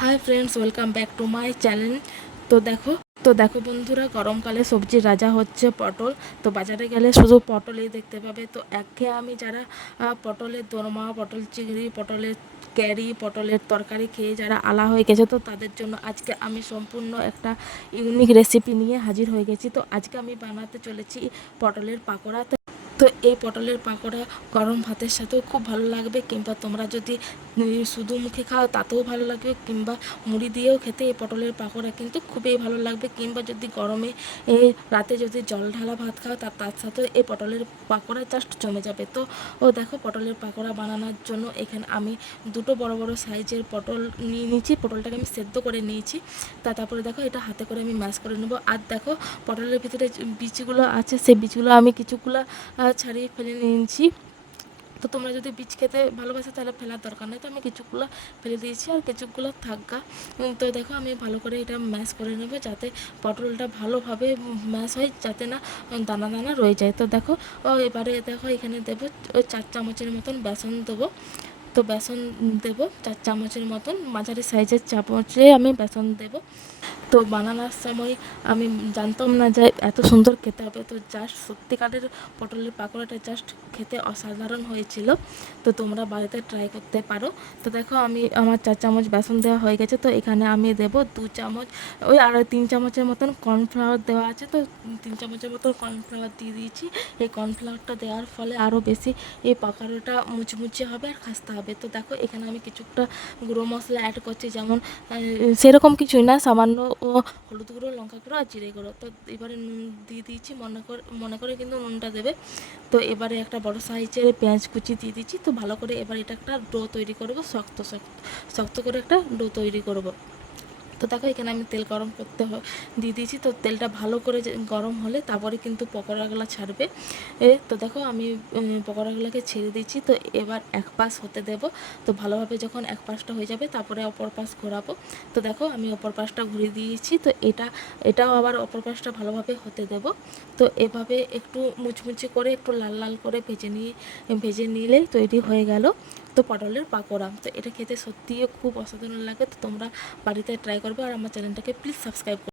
Hi friends, welcome back to my channel. তো দেখো বন্ধুরা, গরমকালে সবজির রাজা হচ্ছে পটল। তো বাজারে গেলে শুধু পটলই দেখতে পাবে। তো আমি যারা পটলের দোরমা, পটল চিংড়ি, পটলের ক্যারি, পটলের তরকারি খেয়ে যারা আলা হয়ে গেছে, তো তাদের জন্য আজকে আমি সম্পূর্ণ একটা ইউনিক রেসিপি নিয়ে হাজির হয়ে গেছি। তো আজকে আমি বানাতে চলেছি পটলের পাকোড়া। তো এই পটলের পাকোড়া গরম ভাতের সাথেও খুব ভালো লাগবে, কিংবা তোমরা যদি শুধু মুখে খাও তাতেও ভালো লাগবে, কিংবা মুড়ি দিয়েও খেতে এই পটলের পাকোড়া কিন্তু খুবই ভালো লাগবে। কিংবা যদি গরমে এই রাতে যদি জল ঢালা ভাত খাও তার সাথেও এই পটলের পাকোড়া জাস্ট জমে যাবে। তো দেখো, পটলের পাকোড়া বানানোর জন্য এখানে আমি দুটো বড় বড় সাইজের পটল নিয়ে নিয়েছি। পটলটাকে আমি সেদ্ধ করে নিয়েছি। তারপরে দেখো, এটা হাতে করে আমি ম্যাশ করে নেবো। আর দেখো, পটলের ভিতরে বীজগুলো আছে, সেই বীজগুলো আমি কিছুগুলো ছাড়িয়ে ফেলে নিয়েছি। তো তোমরা যদি বীজ খেতে ভালোবাসো তাহলে ফেলার দরকার নেই। তো আমি কিছুগুলো ফেলে দিয়েছি আর কিছুগুলো থাকা। তো দেখো, আমি ভালো করে এটা ম্যাশ করে নেব, যাতে পটলটা ভালোভাবে ম্যাশ হয়, যাতে না দানা দানা রয়ে যায়। তো দেখো, এবারে দেখো এখানে দেবো 4 চামচের মতন বেসন দেবো। তো বেসন দেবো 4 চামচের মতন, মাঝারি সাইজের চামচে আমি বেসন দেবো। তো বানানোর সময় আমি জানতাম না যে এত সুন্দর খেতে হবে। তো জাস্ট সত্যিকারের পটলের পাকোড়াটা জাস্ট খেতে অসাধারণ হয়েছিল। তো তোমরা বাড়িতে ট্রাই করতে পারো। তো দেখো, আমার 4 চামচ বেসন দেওয়া হয়ে গেছে। তো এখানে আমি দেবো 2 চামচ, ওই 3 চামচের মতন কর্নফ্লাওয়ার দেওয়া আছে। তো 3 চামচের মতন কর্নফ্লাওয়ার দিয়ে দিয়েছি। এই কর্নফ্লাওয়ারটা দেওয়ার ফলে আরও বেশি এই পাকোড়াটা মুচমুচে হবে আর খাস্তা হবে। তো দেখো, এখানে আমি কিছুটা গুঁড়ো মশলা অ্যাড করছি, যেমন সেরকম কিছুই না, সামান্য হলুদ গুঁড়ো, লঙ্কা গুঁড়ো আর জিরে গুঁড়ো। তো এবারে নুন দিয়ে দিয়েছি, মনে করে কিন্তু নুনটা দেবে। তো এবারে একটা বড় সাইজের পেঁয়াজ কুচি দিয়ে দিচ্ছি। তো ভালো করে এবার এটা একটা ডো তৈরি করবো, শক্ত শক্ত শক্ত করে একটা ডো তৈরি করবো। তো দেখো, এখানে আমি তেল গরম করতে দিয়ে দিয়েছি। তো তেলটা ভালো করে গরম হলে তারপরে কিন্তু পকোড়াগুলো ছাড়বে। তো দেখো, আমি পকোড়াগুলোকে ছেড়ে দিচ্ছি। তো এবার এক পাশ হতে দেব। তো ভালোভাবে যখন এক পাশটা হয়ে যাবে তারপরে অপর পাশ ঘোরাবো। তো দেখো, আমি অপর পাশটা ঘুরিয়ে দিয়েছি। তো এটাও আবার অপর পাশটা ভালোভাবে হতে দেব। তো এভাবে একটু মুচমুচে করে, একটু লাল লাল করে ভেজে নিলেই তৈরি হয়ে গেল তো পটলের পাকোড়া। তো এটা খেতে সত্যিই খুব অসাধারণ লাগে। তো তোমরা বাড়িতে ট্রাই করবে, আর আমার চ্যানেলটাকে প্লিজ সাবস্ক্রাইব করবে।